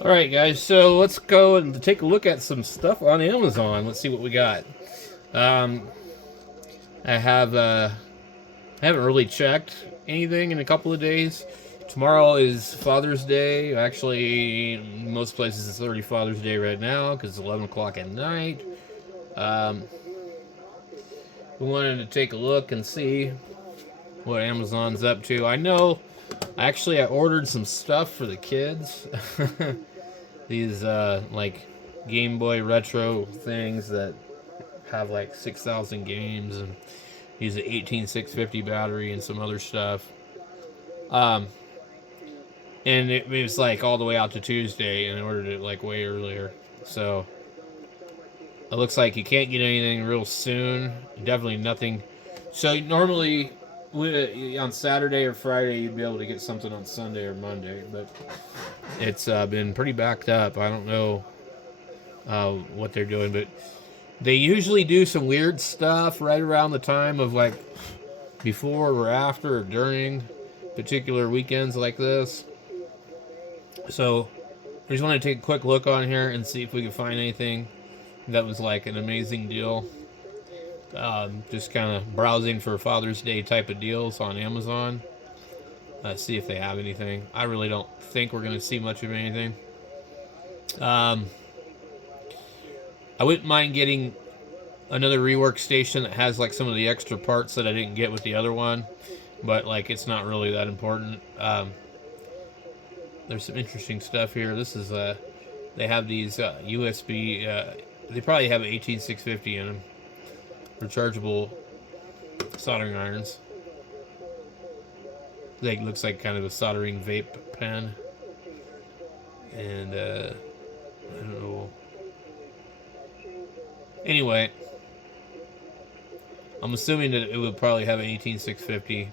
All right, guys. So let's go and take a look at some stuff on Amazon. Let's see what we got. Um, I have I haven't really checked anything in a couple of days. Tomorrow is Father's Day. Actually, most places it's already Father's Day right now because it's 11 o'clock at night. Um, we wanted to take a look and see what Amazon's up to. I know, actually, I ordered some stuff for the kids. These like Game Boy retro things that have like 6,000 games and use an 18650 battery and some other stuff. Um, and it was like all the way out to Tuesday, and I ordered it like way earlier. So it looks like you can't get anything real soon. Definitely nothing. So normally on Saturday or Friday you'd be able to get something on Sunday or Monday, but it's been pretty backed up. I don't know what they're doing, but they usually do some weird stuff right around the time of like before or after or during particular weekends like this. So I just want to take a quick look on here and see if we can find anything that was like an amazing deal. Just kind of browsing for Father's Day type of deals on Amazon. See if they have anything. I really don't think we're going to see much of anything. Um, I wouldn't mind getting another rework station that has like some of the extra parts that I didn't get with the other one, but like it's not really that important. There's some interesting stuff here. This is they have these USB. They probably have 18650 in them. Rechargeable soldering irons. Like looks like kind of a soldering vape pen, and I don't know. Anyway, I'm assuming that it would probably have an 18650.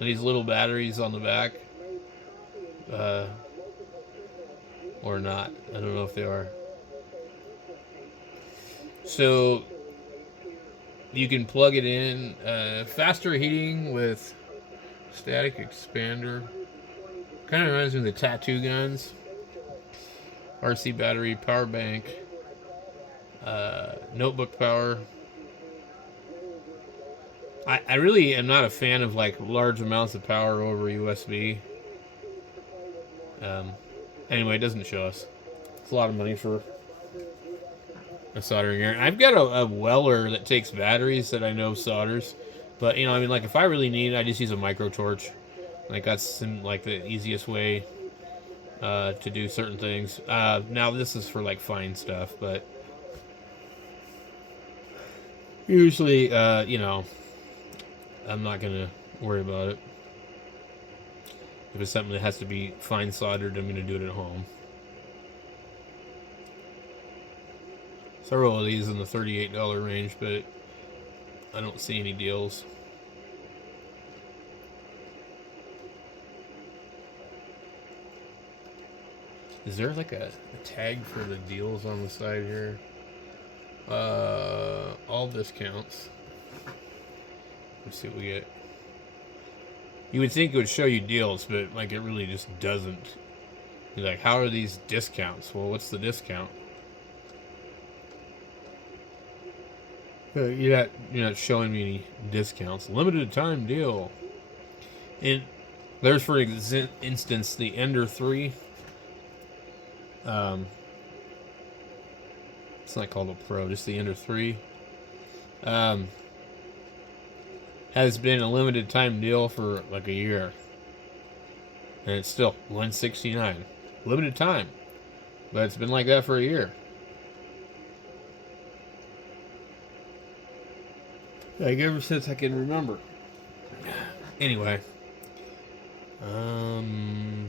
These little batteries on the back, uh, or not. I don't know if they are. So you can plug it in. Faster heating with static expander. Kind of reminds me of the tattoo guns. RC battery, power bank, notebook power. I really am not a fan of like large amounts of power over USB. Um, anyway, it doesn't show us. It's a lot of money for a soldering iron. I've got a Weller that takes batteries that I know solders, but you know, I mean, like if I really need it, I just use a micro torch. Like that's like the easiest way to do certain things. Now this is for like fine stuff, but usually, you know, I'm not gonna worry about it. If it's something that has to be fine soldered, I'm gonna do it at home. Several of these in the $38 range, but I don't see any deals. Is there like a tag for the deals on the side here? All discounts. Let's see what we get. You would think it would show you deals, but like it really just doesn't. You're like, how are these discounts? Well, what's the discount? You're not showing me any discounts. Limited time deal. And there's for instance the Ender 3. Um, it's not called a Pro, just the Ender 3. Um, has been a limited time deal for like a year, and it's still 169 limited time, but it's been like that for a year. Like ever since I can remember. Anyway, um,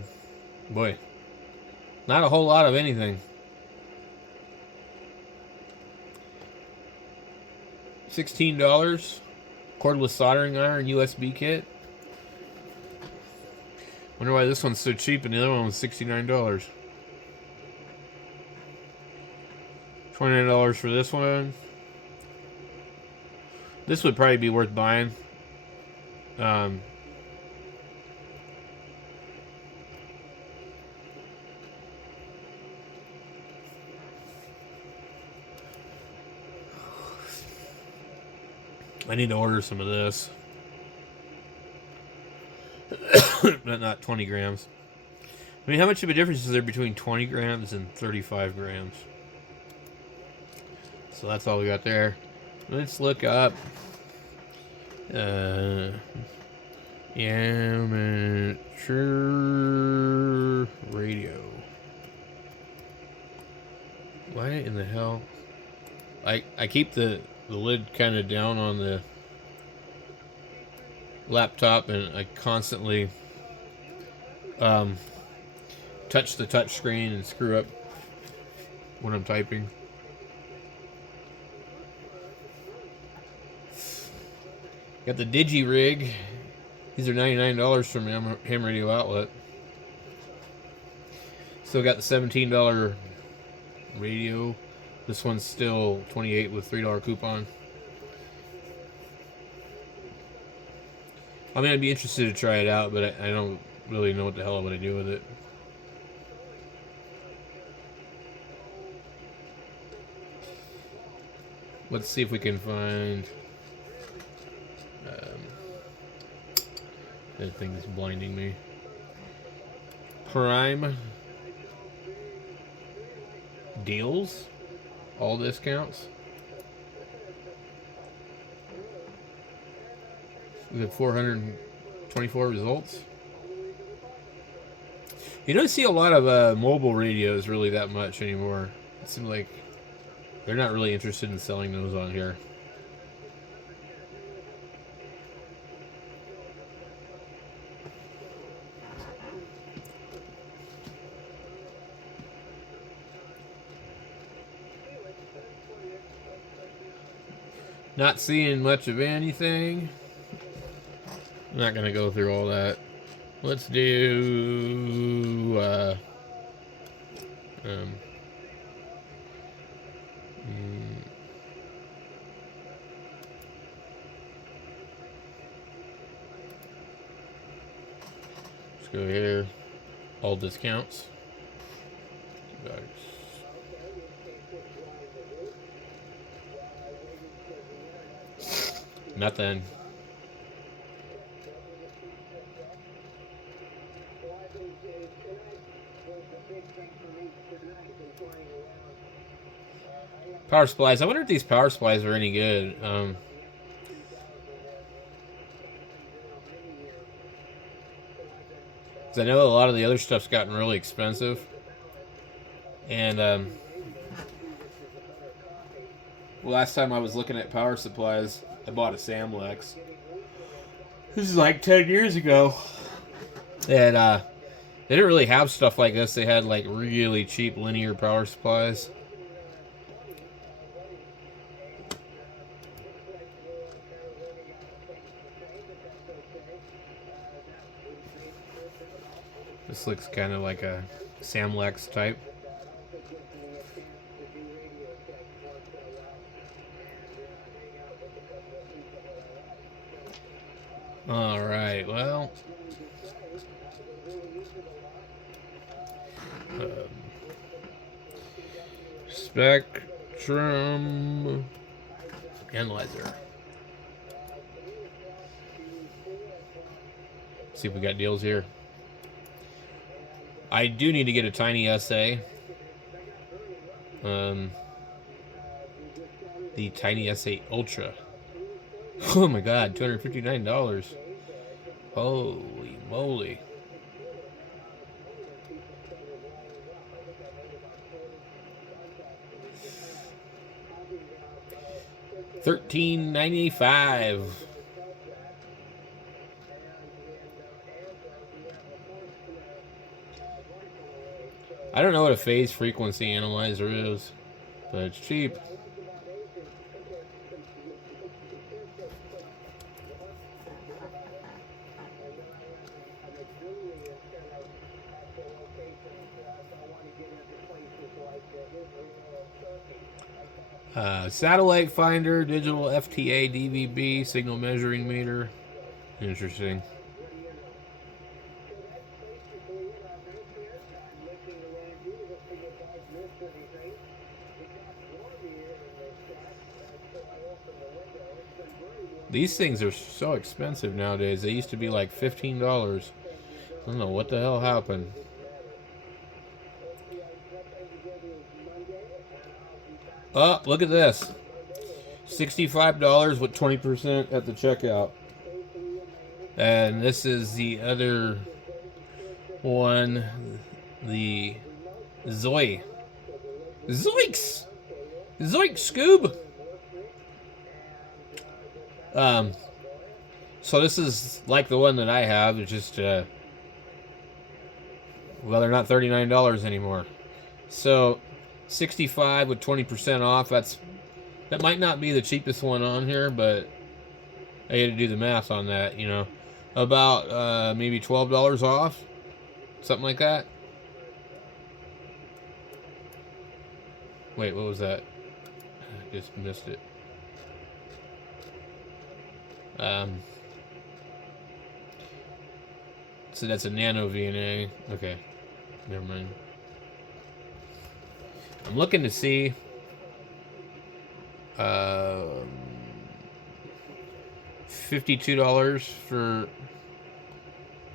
boy, not a whole lot of anything. $16 cordless soldering iron USB kit. Wonder why this one's so cheap and the other one was $69. $29 for this one. This would probably be worth buying. Um, I need to order some of this. But not 20 grams. I mean, how much of a difference is there between 20 grams and 35 grams? So that's all we got there. Let's look up amateur radio. Why in the hell? I keep the lid kind of down on the laptop, and I constantly touch the touch screen and screw up when I'm typing. Got the Digi-Rig. These are $99 from Ham Radio Outlet. Still got the $17 radio. This one's still $28 with $3 coupon. I mean, I'd be interested to try it out, but I don't really know what the hell I'm going to do with it. Let's see if we can find... that thing is blinding me. Prime deals, all discounts. We have 424 results. You don't see a lot of mobile radios really that much anymore. It seems like they're not really interested in selling those on here. Not seeing much of anything. I'm not gonna go through all that. Let's do let's go here. All discounts. Nothing. Power supplies. I wonder if these power supplies are any good. Because I know a lot of the other stuff's gotten really expensive. And last time I was looking at power supplies, I bought a Samlex. This is like 10 years ago. And they didn't really have stuff like this. They had like really cheap linear power supplies. This looks kind of like a Samlex type. All right, well, Spectrum Analyzer. See if we got deals here. I do need to get a Tiny SA. The Tiny SA Ultra. Oh my god, $259. Holy moly. $13.95. I don't know what a phase frequency analyzer is, but it's cheap. Satellite finder, digital FTA DVB, signal measuring meter. Interesting. These things are so expensive nowadays. They used to be like $15. I don't know what the hell happened. Oh, look at this. $65 with 20% at the checkout. And this is the other one, the Zoe. Zoinks! Zoink Scoob! So this is like the one that I have. It's just, well, they're not $39 anymore. So, 65 with 20% off. That might not be the cheapest one on here, but I had to do the math on that, you know. About maybe $12 off, something like that. Wait, what was that? I just missed it. So that's a nano VNA. Okay, never mind. I'm looking to see. $52 for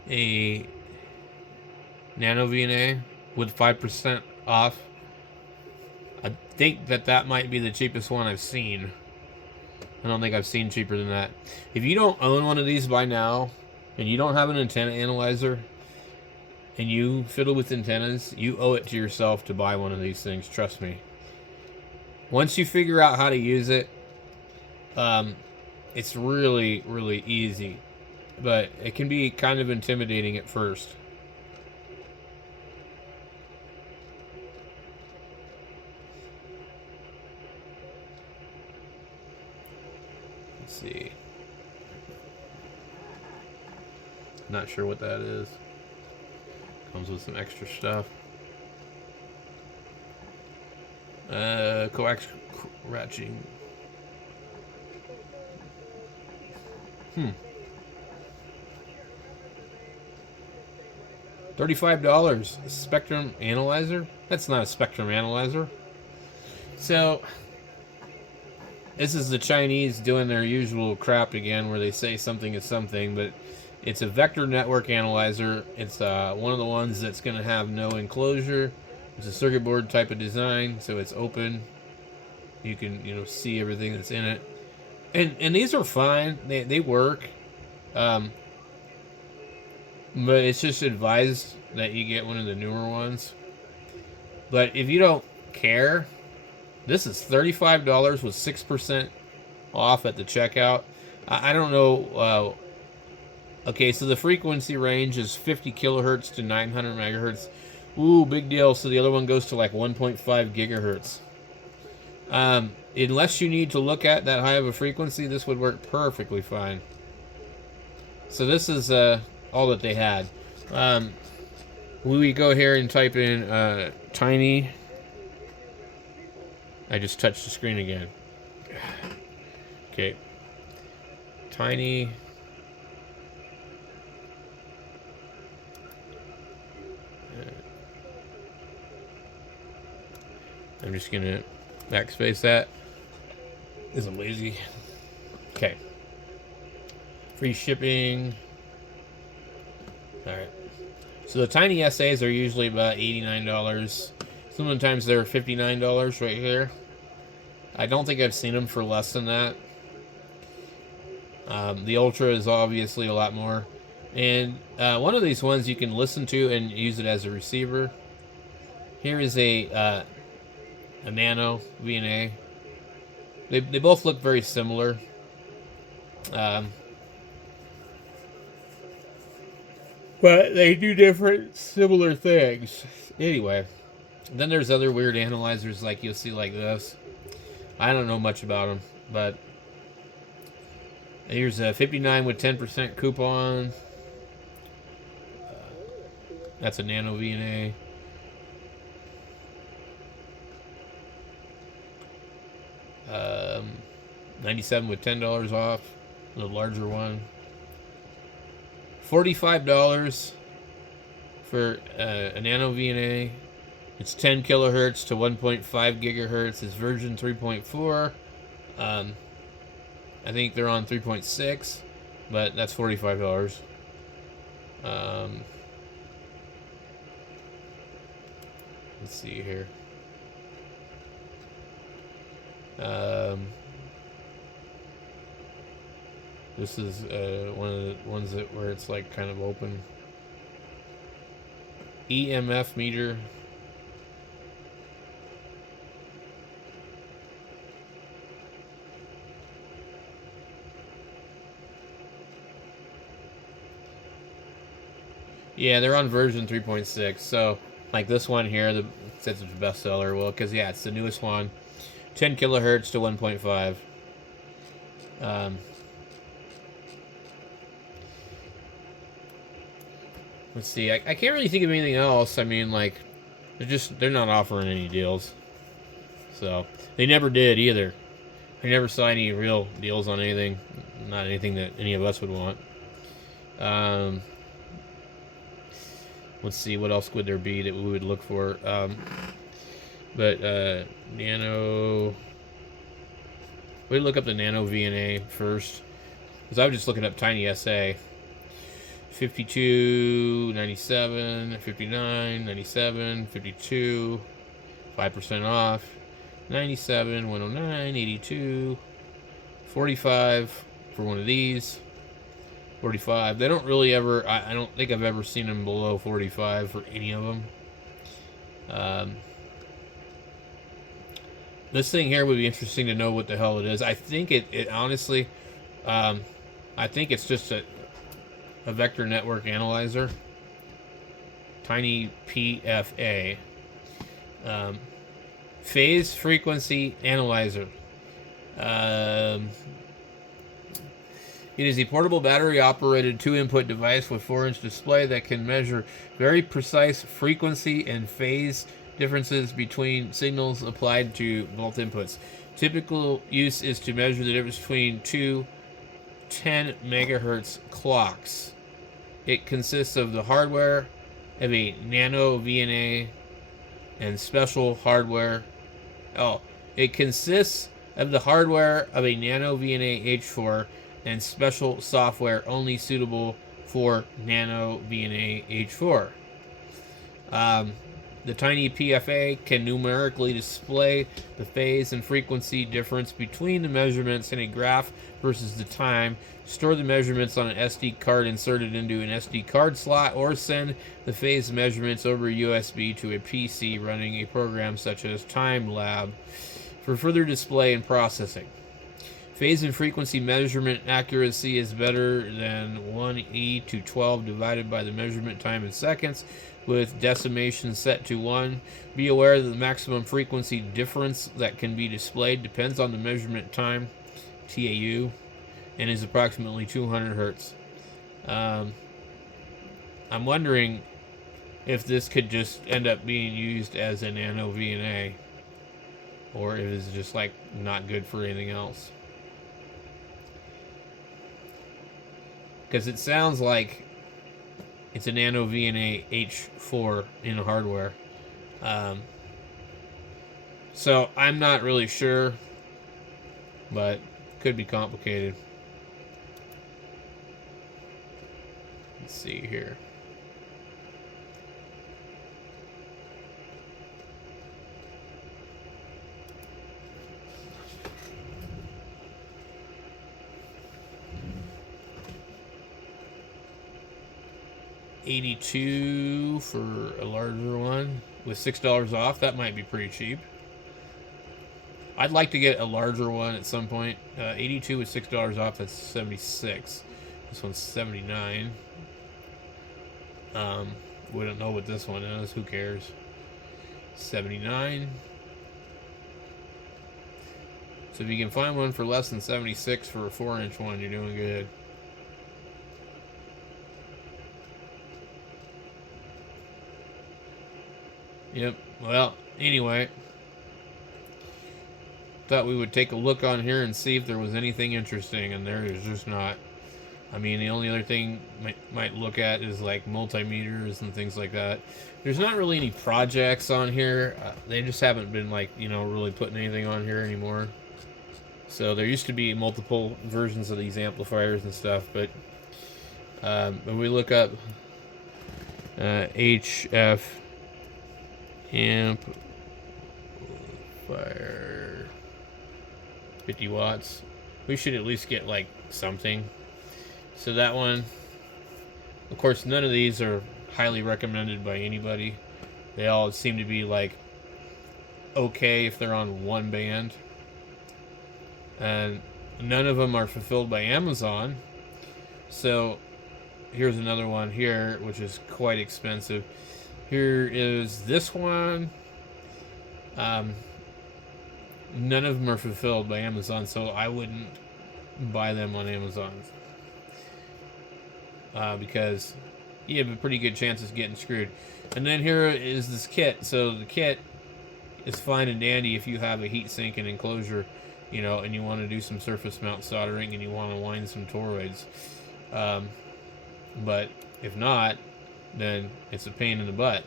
a nano VNA with 5% off. I think that might be the cheapest one I've seen. I don't think I've seen cheaper than that. If you don't own one of these by now, and you don't have an antenna analyzer, and you fiddle with antennas, you owe it to yourself to buy one of these things. Trust me. Once you figure out how to use it, it's really, really easy. But it can be kind of intimidating at first. Let's see. Not sure what that is. Comes with some extra stuff. Coax ratcheting. $35. Spectrum analyzer? That's not a spectrum analyzer. So, this is the Chinese doing their usual crap again, where they say something is something, but it's a vector network analyzer. It's one of the ones that's going to have no enclosure. It's a circuit board type of design, so it's open. You can, see everything that's in it. And these are fine. They work. But it's just advised that you get one of the newer ones. But if you don't care, this is $35 with 6% off at the checkout. I don't know. Okay, so the frequency range is 50 kilohertz to 900 megahertz. Ooh, big deal. So the other one goes to like 1.5 gigahertz. Unless you need to look at that high of a frequency, this would work perfectly fine. So this is all that they had. We go here and type in tiny. I just touched the screen again. Okay. Tiny. I'm just going to backspace that because I'm lazy. Okay. Free shipping. Alright. So the tiny SAs are usually about $89. Sometimes they're $59 right here. I don't think I've seen them for less than that. The Ultra is obviously a lot more. And one of these ones you can listen to and use it as a receiver. Here is a Nano VNA. They both look very similar. But they do different, similar things. Anyway, then there's other weird analyzers like you'll see like this. I don't know much about them, but here's a 59 with 10% coupon. That's a Nano VNA. $97 with $10 off. The larger one. $45 for a Nano VNA. It's 10 kilohertz to 1.5 gigahertz. It's version 3.4. I think they're on 3.6, but that's $45. Let's see here. This is one of the ones that where it's like kind of open. EMF meter. Yeah, they're on version 3.6. So, like this one here, the says it's a bestseller. Well, because yeah, it's the newest one, 10 kilohertz to 1.5. Let's see. I can't really think of anything else. I mean, like, they're not offering any deals. So they never did either. I never saw any real deals on anything. Not anything that any of us would want. Let's see, what else would there be that we would look for? Nano. We look up the Nano VNA first, because I was just looking up Tiny SA. 52, 97, 59, 97, 52, 5% off, 97, 109, 82, 45 for one of these, 45. They don't really ever, I don't think I've ever seen them below 45 for any of them. This thing here would be interesting to know what the hell it is. I think it honestly, I think it's just a vector network analyzer. Tiny PFA. Phase frequency analyzer. It is a portable battery-operated 2-input device with 4-inch display that can measure very precise frequency and phase differences between signals applied to both inputs. Typical use is to measure the difference between two 10 megahertz clocks. It consists of the hardware of a Nano VNA and special hardware. It consists of the hardware of a Nano VNA H4 and special software only suitable for Nano VNA H4. The Tiny PFA can numerically display the phase and frequency difference between the measurements in a graph versus the time, store the measurements on an SD card inserted into an SD card slot, or send the phase measurements over USB to a PC running a program such as TimeLab for further display and processing. Phase and frequency measurement accuracy is better than 1e to 12 divided by the measurement time in seconds, with decimation set to 1. Be aware that the maximum frequency difference that can be displayed depends on the measurement time, TAU, and is approximately 200 hertz. I'm wondering if this could just end up being used as a Nano VNA, or if it's just like not good for anything else. Because it sounds like it's a Nano VNA H4 in hardware. So I'm not really sure, but could be complicated. Let's see here. $82 for a larger one with $6 off. That might be pretty cheap. I'd like to get a larger one at some point. 82 with $6 off, that's 76. This one's 79. We don't know what this one is. Who cares? 79. So if you can find one for less than 76 for a 4-inch one, you're doing good. Yep. Well, anyway, thought we would take a look on here and see if there was anything interesting, and there is just not. I mean, the only other thing might look at is like multimeters and things like that. There's not really any projects on here. They just haven't been like, really putting anything on here anymore. So there used to be multiple versions of these amplifiers and stuff, but when we look up HF amplifier 50 watts, we should at least get like something. So that one, of course, none of these are highly recommended by anybody. They all seem to be like okay if they're on one band, and none of them are fulfilled by Amazon. So here's another one here, which is quite expensive. Here is this one. None of them are fulfilled by Amazon, so I wouldn't buy them on Amazon, because you have a pretty good chance of getting screwed. And then here is this kit. So the kit is fine and dandy if you have a heatsink and enclosure, you know, and you want to do some surface mount soldering and you want to wind some toroids. But if not, then it's a pain in the butt.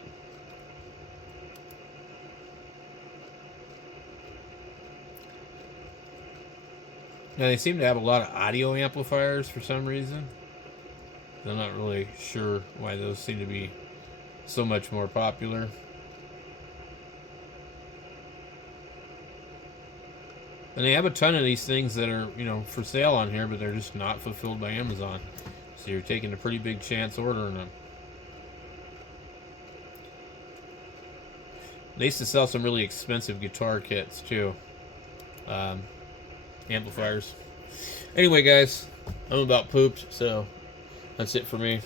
Now they seem to have a lot of audio amplifiers for some reason. I'm not really sure why those seem to be so much more popular. And they have a ton of these things that are, you know, for sale on here, but they're just not fulfilled by Amazon. So you're taking a pretty big chance ordering them. They used to sell some really expensive guitar kits too. Amplifiers. Anyway, guys, I'm about pooped, so that's it for me.